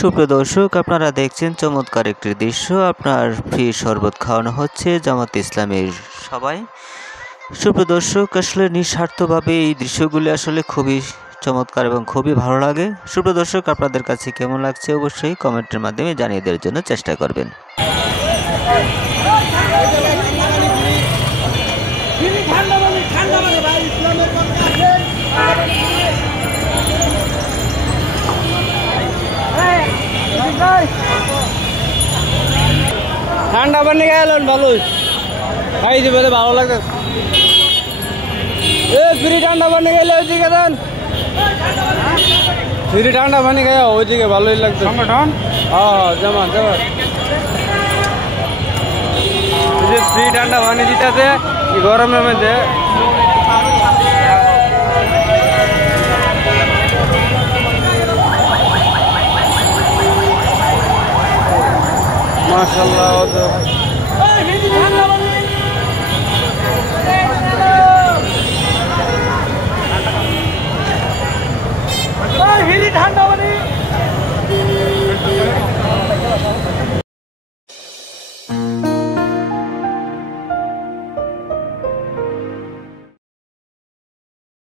সুপ্রিয় দর্শক, আপনারা দেখছেন চমৎকার একটি দৃশ্য। আপনার ফ্রি শরবত খাওয়ানো হচ্ছে জামাত ইসলামের সবাই। সুপ্রিয় দর্শক, আসলে নিঃস্বার্থভাবে এই দৃশ্যগুলি আসলে খুবই চমৎকার এবং খুবই ভালো লাগে। সুপ্রিয় দর্শক, আপনাদের কাছে কেমন লাগছে অবশ্যই কমেন্টের মাধ্যমে জানিয়ে দেওয়ার জন্য চেষ্টা করবেন। ঠান্ডা পানি গেলেন ভালোই খাই দিবে, ভালো লাগছে। ফ্রি ঠান্ডা পানি গেলে ওইদিকে দেন, ফ্রি ঠান্ডা পানি খাই ওইদিকে ভালোই লাগছে। সংগঠন যেমন ফ্রি ঠান্ডা পানি দিতেছে গরমের মধ্যে। মাশাআল্লাহ ঠান্ডা পানি।